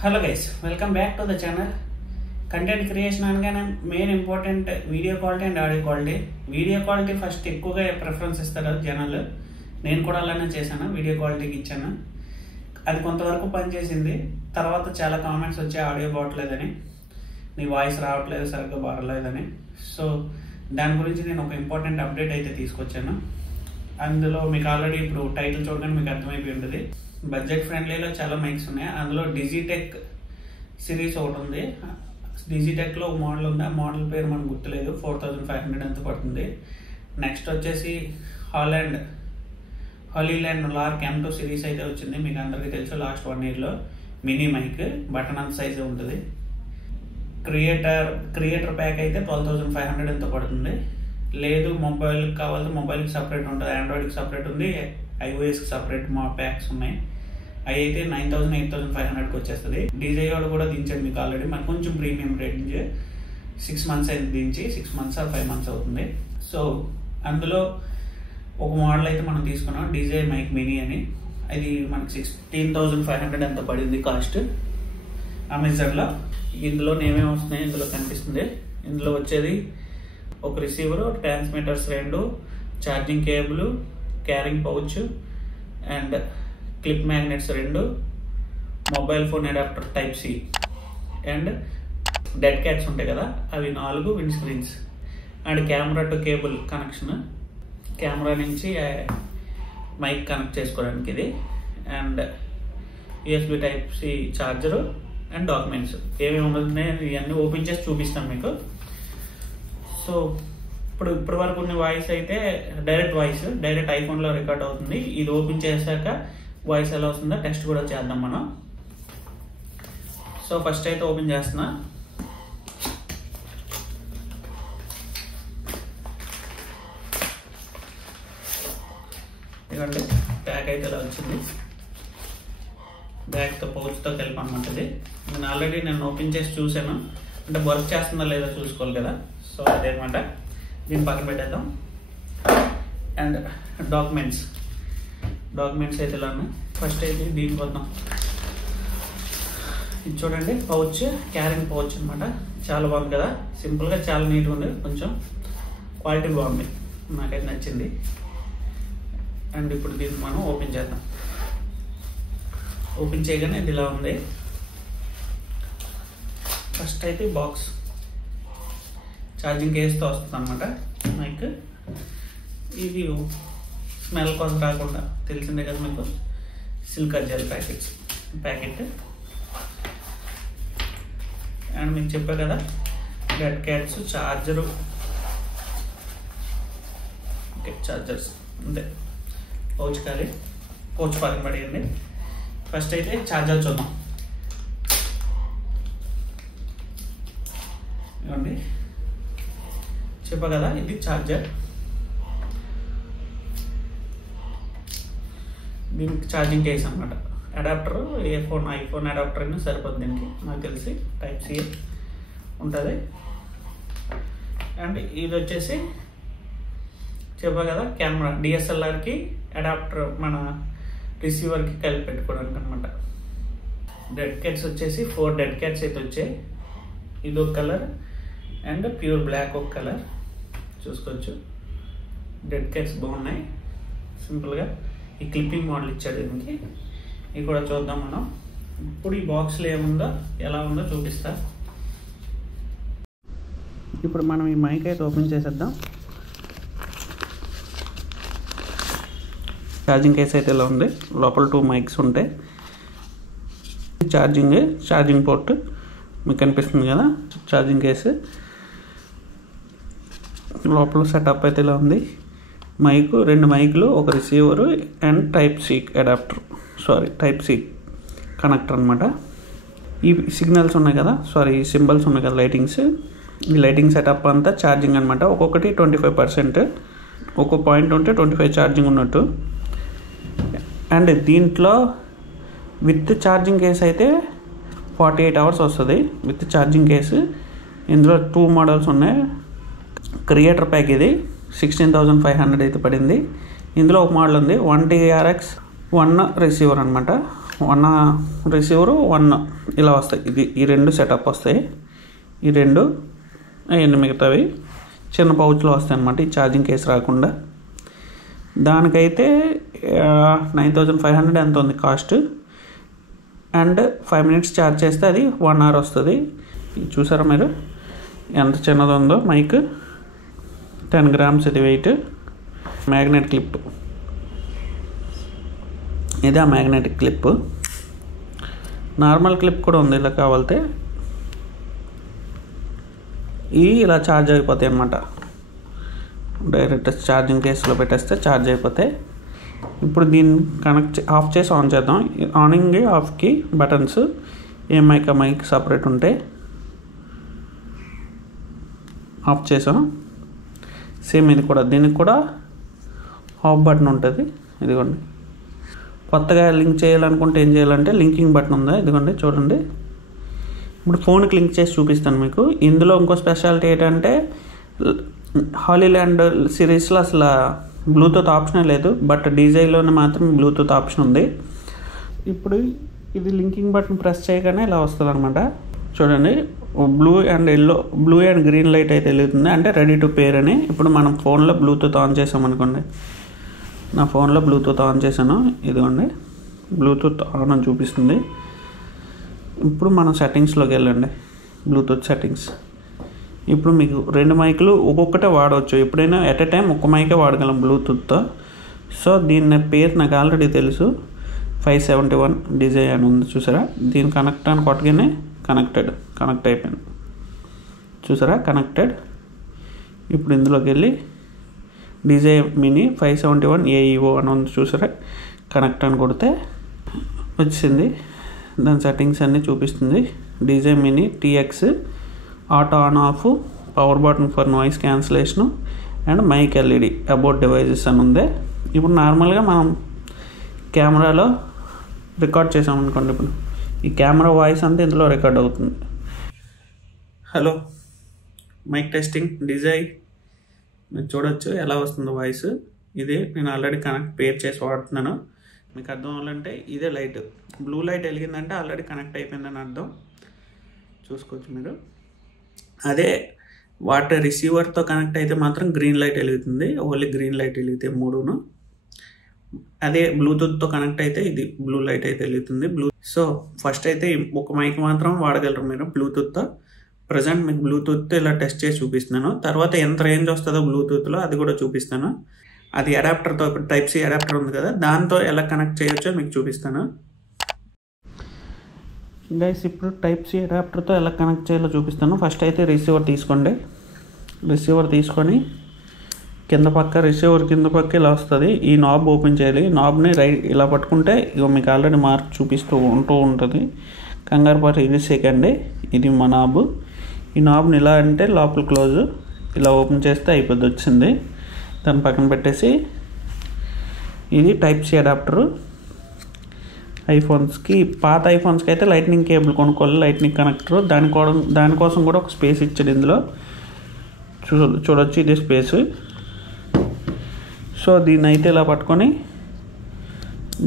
Hello guys, welcome back to the channel. Content creation అనగానే main important video quality and audio quality. Video quality first ఎక్కువగా preference ఇస్తారు జనాలు. నేను కూడా అలానే చేశాను, వీడియో క్వాలిటీకి ఇచ్చాను. అది కొంతవరకు పనిచేసింది. తర్వాత చాలా కామెంట్స్ వచ్చాయి ఆడియో బాగట్లేదని, నీ వాయిస్ రావట్లేదు, సరిగ్గా బాగలేదని. సో దాని గురించి నేను ఒక ఇంపార్టెంట్ అప్డేట్ అయితే తీసుకొచ్చాను. అందులో మీకు ఆల్రెడీ ఇప్పుడు టైటిల్ చూడగానే మీకు అర్థమైపోయి ఉంటుంది. బడ్జెట్ ఫ్రెండ్లీలో చాలా మైక్స్ ఉన్నాయి. అందులో డిజిటెక్ సిరీస్ ఒకటి ఉంది. డిజిటెక్లో ఒక మోడల్ ఉంది, ఆ మోడల్ పేరు మనకు గుర్తులేదు. 4500 ఎంత పడుతుంది. నెక్స్ట్ వచ్చేసి హాలీల్యాండ్ లార్క్ M2 సిరీస్ అయితే వచ్చింది. మీకు అందరికీ తెలుసు, లాస్ట్ 1 yearలో మినీ మైక్ బటన్ అంత సైజు ఉంటుంది. క్రియేటర్ ప్యాక్ అయితే 12500 ఎంత పడుతుంది. లేదు మొబైల్కి కావాలి, మొబైల్కి సపరేట్ ఉంటుంది, ఆండ్రాయిడ్కి సపరేట్ ఉంది, iOSకి సపరేట్ మా ప్యాక్స్ ఉన్నాయి. అవి అయితే 9000 8500కి వచ్చేస్తుంది. డీజే వాడు కూడా దించాడు మీకు ఆల్రెడీ. మనకు కొంచెం ప్రీమియం రేంజ్ 6 months అయితే దించి 6 months or 5 months అవుతుంది. సో అందులో ఒక మోడల్ అయితే మనం తీసుకున్నాం, డీజే మైక్ మినీ అని. అది మనకి 16500 ఎంత పడింది కాస్ట్ అమెజాన్లో. ఇందులో ఏమేమి వస్తున్నాయి ఇందులో కనిపిస్తుంది. ఇందులో వచ్చేది ఒక receiver, transmitters 2, charging cable, carrying pouch and clip magnets 2, mobile phone adapter type C and dead cats ఉంటాయి కదా అవి 4 wind screens and camera to cable connection, camera నుంచి మైక్ కనెక్ట్ చేసుకోవడానికి ఇది, and USB type C charger and documents. ఏమేమి ఉంటున్నాయి ఇవన్నీ open చేసి చూపిస్తాను మీకు. సో ఇప్పటి వరకు ఉన్న వాయిస్ అయితే డైరెక్ట్ ఐఫోన్లో రికార్డ్ అవుతుంది. ఇది ఓపెన్ చేశాక వాయిస్ ఎలా వస్తుందో టెస్ట్ కూడా చేద్దాం మనం. సో ఫస్ట్ అయితే ఓపెన్ చేస్తున్నా. ఇదిగోండి ప్యాక్ అయితే ఇలా వచ్చింది. బ్యాగ్తో పౌచ్తో కలిపి అనమాట. నేను ఓపెన్ చేసి చూసాను, అంటే వర్క్ చేస్తుందా లేదా చూసుకోవాలి కదా. సో అదేనమాట, దీన్ని పక్కన పెట్టేద్దాం. అండ్ డాక్యుమెంట్స్ అయితే ఇలా ఉన్నాయి. ఫస్ట్ అయితే దీనికి వద్దాం. ఇది చూడండి, పౌచ్, క్యారింగ్ పౌచ్ అనమాట. చాలా బాగుంది కదా, సింపుల్గా చాలా నీట్గా ఉంది, కొంచెం క్వాలిటీ బాగుంది, నాకైతే నచ్చింది. అండ్ ఇప్పుడు దీన్ని మనం ఓపెన్ చేద్దాం. ఓపెన్ చేయగానే ఇది ఇలా ఉంది. ఫస్ట్ అయితే బాక్స్ ఛార్జింగ్ కేస్తో వస్తుంది అనమాట మైక్. ఇది స్మెల్ కోసం రాకుండా తెలిసిందే కదా మీకు, సిలికా జెల్ ప్యాకెట్. అండ్ మీకు చెప్పా కదా డెడ్ క్యాట్స్, ఛార్జరు, ఛార్జర్స్ అంతే. పౌచ్ పక్కన పడేయండి. ఫస్ట్ అయితే ఛార్జర్ చూద్దాం. ఇవ్వండి, చెప్పా కదా ఇది ఛార్జర్. దీనికి ఛార్జింగ్ కేస్ అనమాట. అడాప్టర్ ఐఫోన్ అడాప్టర్ అయినా సరిపోతుంది దీనికి, నాకు తెలిసి టైప్ C ఉంటుంది. అండ్ ఇది వచ్చేసి చెప్పా కదా కెమెరా, DSLRకి అడాప్టర్ మన రిసీవర్కి కలిపి పెట్టుకోవడానికి అనమాట. డెడ్ క్యాట్స్ వచ్చేసి 4 డెడ్ క్యాట్స్ అయితే వచ్చాయి. ఇది ఒక కలర్ అండ్ ప్యూర్ బ్లాక్ ఒక కలర్ చూసుకోవచ్చు. డెడ్ క్యాట్స్ బాగున్నాయి, సింపుల్గా. ఈ క్లిప్పింగ్ మోడల్ ఇచ్చాడు దీనికి. ఇది కూడా చూద్దాం మనం. ఇప్పుడు ఈ బాక్స్లో ఏముందో ఎలా ఉందో చూపిస్తా. ఇప్పుడు మనం ఈ మైక్ అయితే ఓపెన్ చేసేద్దాం. ఛార్జింగ్ కేస్ అయితే ఇలా ఉంది. లోపల 2 మైక్స్ ఉంటాయి. ఛార్జింగ్ పోర్ట్ మీకు కనిపిస్తుంది కదా, ఛార్జింగ్ కేసు. లోపల సెటప్ అయితే ఇలా ఉంది. మైకు, 2 మైకులు, ఒక receiver and type C connector అనమాట. ఈ సిగ్నల్స్ ఉన్నాయి కదా, ఈ సింబల్స్ ఉన్నాయి కదా, లైటింగ్స్. ఈ లైటింగ్ సెటప్ అంతా ఛార్జింగ్ అనమాట. ఒక్కొక్కటి 25%, ఒక్కో పాయింట్ ఉంటే 25 ఛార్జింగ్ ఉన్నట్టు. అండ్ దీంట్లో విత్ ఛార్జింగ్ కేస్ అయితే 48 hours వస్తుంది విత్ ఛార్జింగ్ కేసు. ఇందులో 2 మోడల్స్ ఉన్నాయి. క్రియేటర్ ప్యాక్ ఇది 16500 అయితే పడింది. ఇందులో ఒక మోడల్ ఉంది 1TRX 1 రిసీవర్ అనమాట. 1 రిసీవరు 1 ఇలా వస్తాయి. ఈ 2 సెటప్ వస్తాయి. ఈ 2 అవన్నీ మిగతావి చిన్న పౌచ్లో వస్తాయి అన్నమాట. ఈ ఛార్జింగ్ కేసు రాకుండా. దానికైతే 9500 ఎంత ఉంది కాస్ట్. అండ్ 5 minutes ఛార్జ్ చేస్తే అది 1 hour వస్తుంది. చూసారా మీరు ఎంత చిన్నది ఉందో మైక్. 10 grams ఇది వెయిట్. మ్యాగ్నెట్ క్లిప్, ఇది ఆ మ్యాగ్నెటిక్ క్లిప్. నార్మల్ క్లిప్ కూడా ఉంది ఇలా కావాలితే. ఇవి ఇలా ఛార్జ్ అయిపోతాయి అన్నమాట. డైరెక్ట్ ఛార్జింగ్ కేసులో పెట్టేస్తే ఛార్జ్ అయిపోతాయి. ఇప్పుడు దీన్ని ఆఫ్ చేసి ఆన్ చేద్దాం. ఆనింగ్ ఆఫ్కి బటన్స్ ఏ మైక్ ఆ మైక్ సపరేట్ ఉంటాయి. ఆఫ్ చేసాం. సేమ్ ఇది కూడా, దీనికి కూడా ఆఫ్ బటన్ ఉంటుంది. ఇదిగోండి. కొత్తగా లింక్ చేయాలనుకుంటే ఏం చేయాలంటే లింకింగ్ బటన్ ఉందా, ఇదిగోండి చూడండి. ఇప్పుడు ఫోన్కి లింక్ చేసి చూపిస్తాను మీకు. ఇందులో ఇంకో స్పెషాలిటీ ఏంటంటే హాలీల్యాండ్ సిరీస్లో అసలు బ్లూటూత్ ఆప్షనే లేదు. బట్ డీజైలోనే మాత్రం బ్లూటూత్ ఆప్షన్ ఉంది. ఇప్పుడు ఇది లింకింగ్ బటన్ ప్రెస్ చేయగానే ఇలా వస్తుంది అనమాట. చూడండి, బ్లూ అండ్ గ్రీన్ లైట్ అయితే వెలుగుతుంది, అంటే రెడీ టు పేర్ అని. ఇప్పుడు మనం ఫోన్లో బ్లూటూత్ ఆన్ చేసామనుకోండి. నా ఫోన్లో బ్లూటూత్ ఆన్ చేశాను, ఇదిగోండి బ్లూటూత్ ఆన్ అని చూపిస్తుంది. ఇప్పుడు మనం సెట్టింగ్స్లోకి వెళ్ళండి, బ్లూటూత్ సెట్టింగ్స్. ఇప్పుడు మీకు 2 మైకులు ఒక్కొక్కటే వాడవచ్చు. ఎప్పుడైనా ఎట్ ఎ టైం ఒక్క మైకే వాడగలం బ్లూటూత్తో. సో దీని పేరు నాకు ఆల్రెడీ తెలుసు, 571 డిజైన్ అని ఉంది చూసారా. దీని కనెక్ట్ అని కొట్టగానే కనెక్ట్ అయిపోయింది చూసారా, కనెక్టెడ్. ఇప్పుడు ఇందులోకి వెళ్ళి డీజే మినీ 571 AEO అని ఉంది చూసారా, కనెక్ట్ అని కొడితే వచ్చింది. దాని సెట్టింగ్స్ అన్నీ చూపిస్తుంది. DJ mini TX, auto on off, power button for noise cancellation and mic LED about devices అని ఉంది. ఇప్పుడు నార్మల్గా మనం కెమెరాలో రికార్డ్ చేసామనుకోండి. ఇప్పుడు ఈ కెమెరా వాయిస్ అంతా ఇందులో రికార్డ్ అవుతుంది. హలో, మైక్ టెస్టింగ్ డిజై. మీరు చూడొచ్చు ఎలా వస్తుందో వాయిస్. ఇది నేను ఆల్రెడీ పేర్ చేసి వాడుతున్నాను. మీకు అర్థం అవ్వాలంటే ఇదే లైట్, బ్లూ లైట్ వెలిగిందంటే ఆల్రెడీ కనెక్ట్ అయిపోయిందని అర్థం. చూసుకోవచ్చు మీరు. అదే వాటర్ రిసీవర్తో కనెక్ట్ అయితే మాత్రం గ్రీన్ లైట్ వెలుగుతుంది, ఓన్లీ గ్రీన్ లైట్ వెలుగుతాయి 3ను. అదే బ్లూటూత్తో కనెక్ట్ అయితే ఇది బ్లూ లైట్ అయితే వెలుగుతుంది. సో ఫస్ట్ అయితే ఒక మైక్ మాత్రం వాడగలరు మీరు బ్లూటూత్తో. ప్రజెంట్ మీకు బ్లూటూత్ ఇలా టెస్ట్ చేసి చూపిస్తున్నాను. తర్వాత ఎంత రేంజ్ వస్తుందో బ్లూటూత్లో అది కూడా చూపిస్తాను. అది అడాప్టర్తో, ఇప్పుడు Type-C అడాప్టర్ ఉంది కదా, దాంతో ఎలా కనెక్ట్ చేయొచ్చో మీకు చూపిస్తాను గైస్. ఇప్పుడు Type-C అడాప్టర్తో ఎలా కనెక్ట్ చేయాలో చూపిస్తాను. ఫస్ట్ అయితే రిసీవర్ తీసుకోండి. రిసీవర్ తీసుకొని రిసీవర్ కింద పక్క ఇలా వస్తుంది. ఈ నాబ్ ఓపెన్ చేయాలి. నాబ్ని ఇలా పట్టుకుంటే ఇక మీకు ఆల్రెడీ మార్క్ చూపిస్తూ ఉంటుంది. కంగారు పడి ఇది సెకండ్, ఇది మా నాబ్. ఈ నాబ్ని ఇలా అంటే లోపల క్లోజ్, ఇలా ఓపెన్ చేస్తే అయిపోద్ది, వచ్చింది. దాన్ని పక్కన పెట్టేసి ఇది Type-C అడాప్టరు. ఐఫోన్స్కి, పాత ఐఫోన్స్కి అయితే లైట్నింగ్ కేబుల్ కొనుక్కోవాలి, లైట్నింగ్ కనెక్టర్. దానికోసం కూడా ఒక స్పేస్ ఇచ్చాడు ఇందులో. చూడొచ్చు ఇదే స్పేస్. సో దీన్ని అయితే ఇలా పట్టుకొని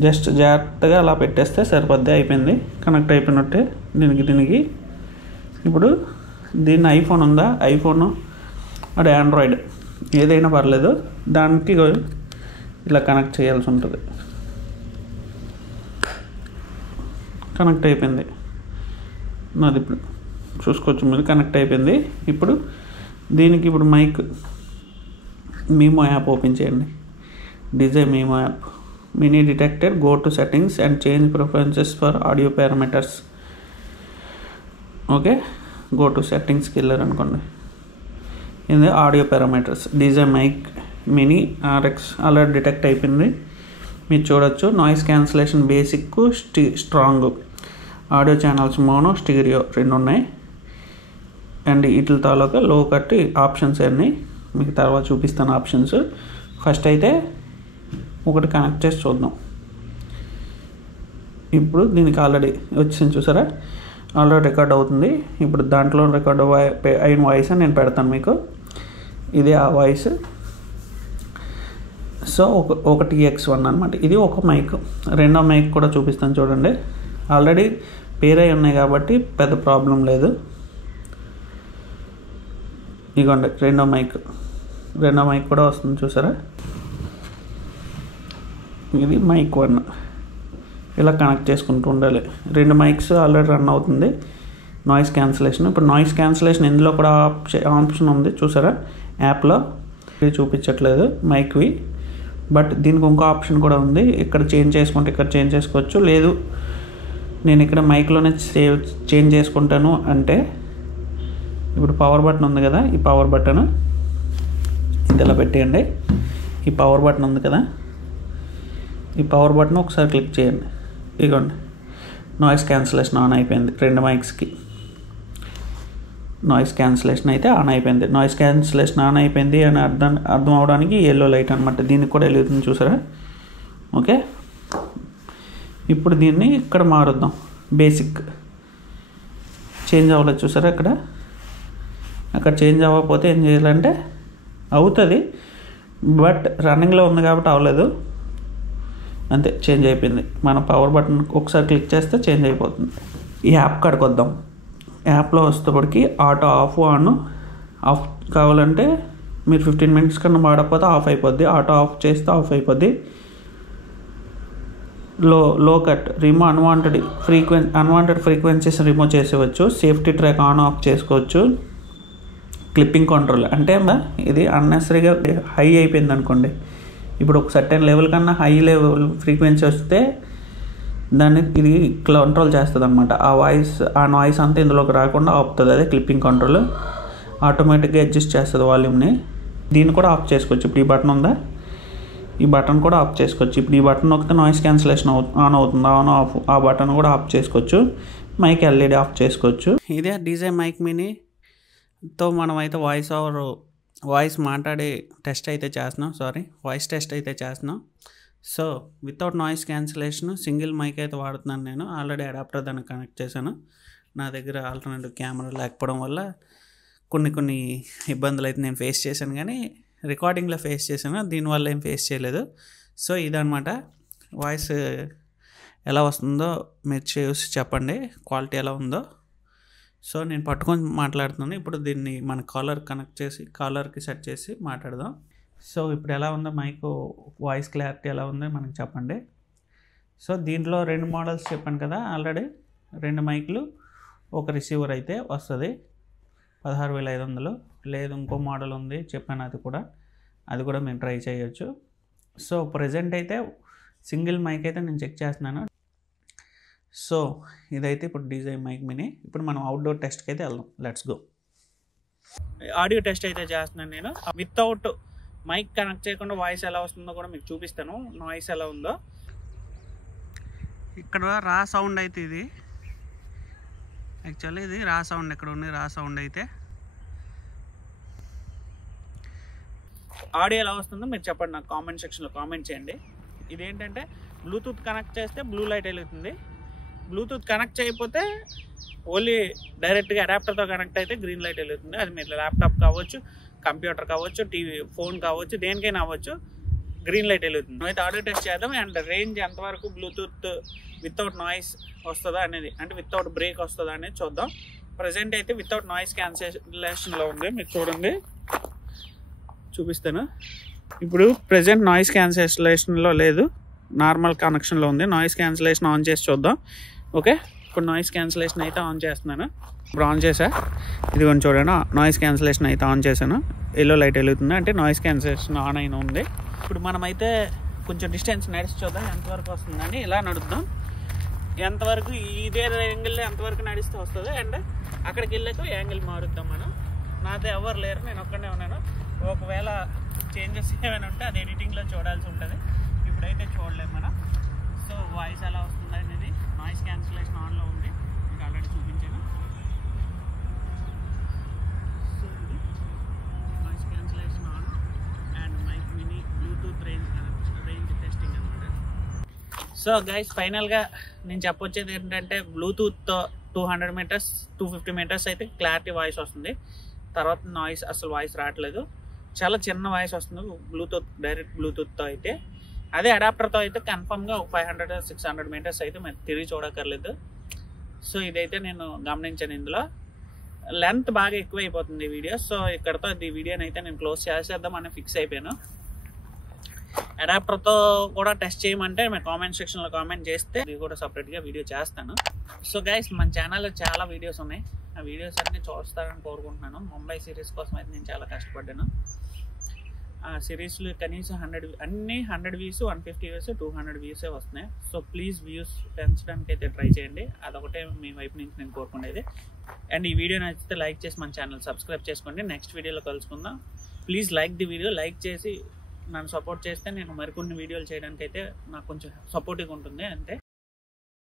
జస్ట్ జాగ్రత్తగా అలా పెట్టేస్తే సరిపోద్ది, అయిపోయింది, కనెక్ట్ అయిపోయినట్టే దీనికి. ఇప్పుడు దీన్ని ఐఫోన్ ఉందా, ఐఫోను అది ఆండ్రాయిడ్ ఏదైనా పర్లేదు, దానికి ఇలా కనెక్ట్ చేయాల్సి ఉంటుంది. కనెక్ట్ అయిపోయింది నాది. ఇప్పుడు చూసుకోవచ్చు మీరు, కనెక్ట్ అయిపోయింది. ఇప్పుడు దీనికి ఇప్పుడు మైక్ మీమో యాప్ ఓపెన్ చేయండి. DJI Mimo app, mini detector, go to settings and change preferences for audio parameters. Okay, go to సెట్టింగ్స్కి వెళ్ళారు అనుకోండి. ఇది audio parameters, DJI mic mini RX already detect అయిపోయింది. మీరు చూడొచ్చు. Noise cancellation basic, strong, audio channels mono, stereo 2 ఉన్నాయి. And వీటి తాలూకా లో కట్ ఆప్షన్స్ అన్నీ మీకు తర్వాత చూపిస్తాను ఆప్షన్స్. ఫస్ట్ అయితే ఒకటి కనెక్ట్ చేసి చూద్దాం. ఇప్పుడు దీనికి ఆల్రెడీ వచ్చింది చూసారా, ఆల్రెడీ రికార్డ్ అవుతుంది. ఇప్పుడు దాంట్లో రికార్డ్ అయిన వాయిస్ నేను పెడతాను మీకు. ఇదే ఆ వాయిస్. సో సో ఒక TX1 అనమాట. ఇది ఒక మైక్. రెండో మైక్ కూడా చూపిస్తాను చూడండి. ఆల్రెడీ పేర్ అయి ఉన్నాయి కాబట్టి పెద్ద ప్రాబ్లం లేదు. ఇదిగోండి రెండో మైక్ కూడా వస్తుంది చూసారా. ఇది మైక్ 1. ఇలా కనెక్ట్ చేసుకుంటూ ఉండాలి. 2 మైక్స్ ఆల్రెడీ రన్ అవుతుంది. Noise cancellation. ఇప్పుడు నాయిస్ క్యాన్సిలేషన్ ఇందులో కూడా ఆప్షన్ ఉంది చూసారా యాప్లో. ఇది చూపించట్లేదు మైక్వి, బట్ దీనికి ఇంకో ఆప్షన్ కూడా ఉంది. ఇక్కడ చేంజ్ చేసుకుంటే ఇక్కడ చేంజ్ చేసుకోవచ్చు. లేదు నేను ఇక్కడ మైక్లోనే చేంజ్ చేసుకుంటాను అంటే ఇప్పుడు పవర్ బటన్ ఉంది కదా, ఈ పవర్ బటన్ ఇది ఇలా పెట్టేయండి. ఈ పవర్ బటన్ ఉంది కదా, ఈ పవర్ బటన్ ఒకసారి క్లిక్ చేయండి. ఇదిగోండి నాయిస్ క్యాన్సిలేషన్ ఆన్ అయిపోయింది. 2 మైక్స్కి నాయిస్ క్యాన్సిలేషన్ అయితే ఆన్ అయిపోయింది. నాయిస్ క్యాన్సిలేషన్ ఆన్ అయిపోయింది అని అర్థం అవడానికి ఎల్లో లైట్ అనమాట. దీనికి కూడా వెలుగుతుంది చూసారా. ఓకే, ఇప్పుడు దీన్ని ఇక్కడ మారుద్దాం. బేసిక్ చేంజ్ అవ్వలేదు చూసారా. అక్కడ చేంజ్ అవ్వకపోతే ఏం చేయాలంటే అవుతుంది, బట్ రన్నింగ్లో ఉంది కాబట్టి అవ్వలేదు. అంతే, చేంజ్ అయిపోయింది. మన పవర్ బటన్ ఒకసారి క్లిక్ చేస్తే చేంజ్ అయిపోతుంది. ఈ యాప్ కాడికి వద్దాం. యాప్లో వస్తేప్పటికి ఆటో ఆఫ్ కావాలంటే మీరు 15 మినిట్స్ కన్నా వాడకపోతే ఆఫ్ అయిపోద్ది. ఆటో ఆఫ్ చేస్తే ఆఫ్ అయిపోద్ది. Low cut remove unwanted frequencies remove చేసేవచ్చు. సేఫ్టీ ట్రాక్ ఆన్ ఆఫ్ చేసుకోవచ్చు. క్లిప్పింగ్ కంట్రోల్ అంటే ఇది అన్నెసరీగా హై అయిపోయింది అనుకోండి. ఇప్పుడు ఒక సర్టెన్ లెవెల్ కన్నా హై లెవెల్ ఫ్రీక్వెన్సీ వస్తే దాన్ని ఇది కంట్రోల్ చేస్తుంది అనమాట. ఆ నాయిస్ అంతా ఇందులోకి రాకుండా ఆపుతుంది. అదే క్లిప్పింగ్ కంట్రోల్. ఆటోమేటిక్గా అడ్జస్ట్ చేస్తుంది వాల్యూమ్ని. దీన్ని కూడా ఆఫ్ చేసుకోవచ్చు. ఇప్పుడు ఈ బటన్ ఉందా, ఈ బటన్ కూడా ఆఫ్ చేసుకోవచ్చు. ఇప్పుడు ఈ బటన్ నొక్కితే నాయిస్ క్యాన్సిలేషన్ ఆన్ అవుతుంది. ఆన్ ఆఫ్ ఆ బటన్ కూడా ఆఫ్ చేసుకోవచ్చు. మైక్ LED ఆఫ్ చేసుకోవచ్చు. ఇదే డీజే మైక్ మినీతో మనం అయితే వాయిస్ మాట్లాడి టెస్ట్ అయితే చేస్తున్నాం. వాయిస్ టెస్ట్ అయితే చేస్తున్నాం. So without noise cancellation single mic అయితే వాడుతున్నాను నేను. ఆల్రెడీ అడాప్టర్ దాన్ని కనెక్ట్ చేశాను. నా దగ్గర ఆల్టర్నేటివ్ కెమెరా లేకపోవడం వల్ల కొన్ని ఇబ్బందులు అయితే నేను ఫేస్ చేశాను, కానీ రికార్డింగ్లో ఫేస్ చేశాను. దీనివల్ల ఏం ఫేస్ చేయలేదు. సో ఇదనమాట. వాయిస్ ఎలా వస్తుందో మీరు చూసి చెప్పండి, క్వాలిటీ ఎలా ఉందో. సో నేను పట్టుకొని మాట్లాడుతున్నాను. ఇప్పుడు దీన్ని మన కాలర్కి సెట్ చేసి మాట్లాడదాం. సో ఇప్పుడు ఎలా ఉందో మైక్ వాయిస్ క్లారిటీ ఎలా ఉందో మనకి చెప్పండి. సో దీంట్లో 2 మోడల్స్ చెప్పాను కదా ఆల్రెడీ. 2 మైక్లు, ఒక రిసీవర్ అయితే వస్తుంది 16,500. లేదు ఇంకో మోడల్ ఉంది చెప్పాను, అది కూడా మేము ట్రై చేయొచ్చు. సో ప్రజెంట్ అయితే సింగిల్ మైక్ అయితే నేను చెక్ చేస్తున్నాను. సో ఇదైతే ఇప్పుడు డీజే మైక్ మినీ. ఇప్పుడు మనం అవుట్డోర్ టెస్ట్కి అయితే వెళ్దాం. Let's go. ఆడియో టెస్ట్ అయితే చేస్తున్నాను నేను. వితౌట్ మైక్ కనెక్ట్ చేయకుండా వాయిస్ ఎలా వస్తుందో కూడా మీకు చూపిస్తాను. నాయిస్ ఎలా ఉందో. ఇక్కడ రా సౌండ్ అయితే ఇది యాక్చువల్లీ ఇది రా సౌండ్. ఇక్కడ ఉంది రా సౌండ్. అయితే ఆడియో ఎలా వస్తుందో మీరు చెప్పండి, నాకు కామెంట్ సెక్షన్లో కామెంట్ చేయండి. ఇదేంటంటే బ్లూటూత్ కనెక్ట్ చేస్తే బ్లూ లైట్ వెలుగుతుంది. బ్లూటూత్ కనెక్ట్ చేయకపోతే ఓన్లీ డైరెక్ట్గా అడాప్టర్తో కనెక్ట్ అయితే గ్రీన్ లైట్ వెలుగుతుంది. అది మీరు ల్యాప్టాప్ కావచ్చు, కంప్యూటర్ కావచ్చు, టీవీ ఫోన్ కావచ్చు, దేనికైనా అవ్వచ్చు, గ్రీన్ లైట్ వెలుగుతుంది. అయితే ఆడియో టెస్ట్ చేద్దాం. అండ్ రేంజ్ ఎంతవరకు బ్లూటూత్ వితౌట్ నాయిస్ వస్తుందా అనేది, అంటే వితౌట్ బ్రేక్ వస్తుందా అనేది చూద్దాం. ప్రజెంట్ అయితే వితౌట్ నాయిస్ క్యాన్సిలేషన్లో ఉంది. మీరు చూడండి, చూపిస్తాను. ఇప్పుడు ప్రజెంట్ నాయిస్ క్యాన్సిలేషన్లో లేదు, నార్మల్ కనెక్షన్లో ఉంది. నాయిస్ క్యాన్సిలేషన్ ఆన్ చేసి చూద్దాం. ఓకే, ఇప్పుడు నాయిస్ క్యాన్సిలేషన్ అయితే ఆన్ చేస్తున్నాను. ఇప్పుడు ఆన్ చేసా, ఇది కొంచెం చూడండి. నాయిస్ క్యాన్సిలేషన్ అయితే ఆన్ చేశాను. ఎల్లో లైట్ వెలుగుతుంది, అంటే నాయిస్ క్యాన్సిలేషన్ ఆన్ అయిన ఉంది. ఇప్పుడు మనమైతే కొంచెం డిస్టెన్స్ నడిచి చూద్దాం ఎంతవరకు వస్తుందని. ఇలా నడుద్దాం. ఎంతవరకు ఇదే యాంగిల్లో ఎంతవరకు నడిస్తే వస్తుంది, అండ్ అక్కడికి వెళ్ళాక యాంగిల్ మారుద్దాం మనం. నాతో ఎవరు లేరు, నేను ఒక్కడే ఉన్నాను. ఒకవేళ చేంజెస్ ఏమైనా ఉంటే అది ఎడిటింగ్లో చూడాల్సి ఉంటుంది. ఇప్పుడైతే చూడలేము మనం. సో వాయిస్ ఎలా వస్తుంది అనేది నాయిస్ క్యాన్సిలేషన్ ఆన్లో ఉంది, మీకు ఆల్రెడీ చూపించాను. సో ఇది noise cancellation on and mic mini Bluetooth range testing అనమాట. సో గైస్, ఫైనల్గా నేను చెప్పొచ్చేది ఏంటంటే బ్లూటూత్తో 200 మీటర్స్ 250 మీటర్స్ అయితే క్లారిటీ వాయిస్ వస్తుంది. తర్వాత నాయిస్ అసలు వాయిస్ రావట్లేదు. చాలా చిన్న వాయిస్ వస్తుంది బ్లూటూత్, డైరెక్ట్ బ్లూటూత్తో అయితే. అదే అడాప్టర్తో అయితే కన్ఫర్మ్గా 500-600 మీటర్స్ అయితే మనం తిరిగి చూడక్కర్లేదు. సో ఇదైతే నేను గమనించాను. ఇందులో లెంత్ బాగా ఎక్కువ అయిపోతుంది వీడియో. సో ఇక్కడతో ఈ వీడియోని అయితే నేను క్లోజ్ చేసేద్దామని ఫిక్స్ అయిపోయాను. అడాప్టర్తో కూడా టెస్ట్ చేయమంటే మేము కామెంట్ సెక్షన్లో కామెంట్ చేస్తే ఇది కూడా సపరేట్గా వీడియో చేస్తాను. సో గైస్, మన ఛానల్లో చాలా వీడియోస్ ఉన్నాయి. ఆ వీడియోస్ అన్నీ చూస్తారని కోరుకుంటున్నాను. ముంబై సిరీస్ కోసం అయితే నేను చాలా కష్టపడ్డాను. ఆ సిరీస్లు కనీసం 100 వ్యూస్, 150 వ్యూస్, 200 వ్యూసే వస్తున్నాయి. సో ప్లీజ్ వ్యూస్ పెంచడానికి అయితే ట్రై చేయండి. అదొకటే మీ వైపు నుంచి నేను కోరుకునేది. అండ్ ఈ వీడియో నచ్చితే లైక్ చేసి మన ఛానల్ సబ్స్క్రైబ్ చేసుకోండి. నెక్స్ట్ వీడియోలో కలుసుకుందాం. Please like the video. Like చేసి నన్ను సపోర్ట్ చేస్తే నేను మరికొన్ని వీడియోలు చేయడానికి అయితే నాకు కొంచెం సపోర్టివ్గా ఉంటుంది అంతే.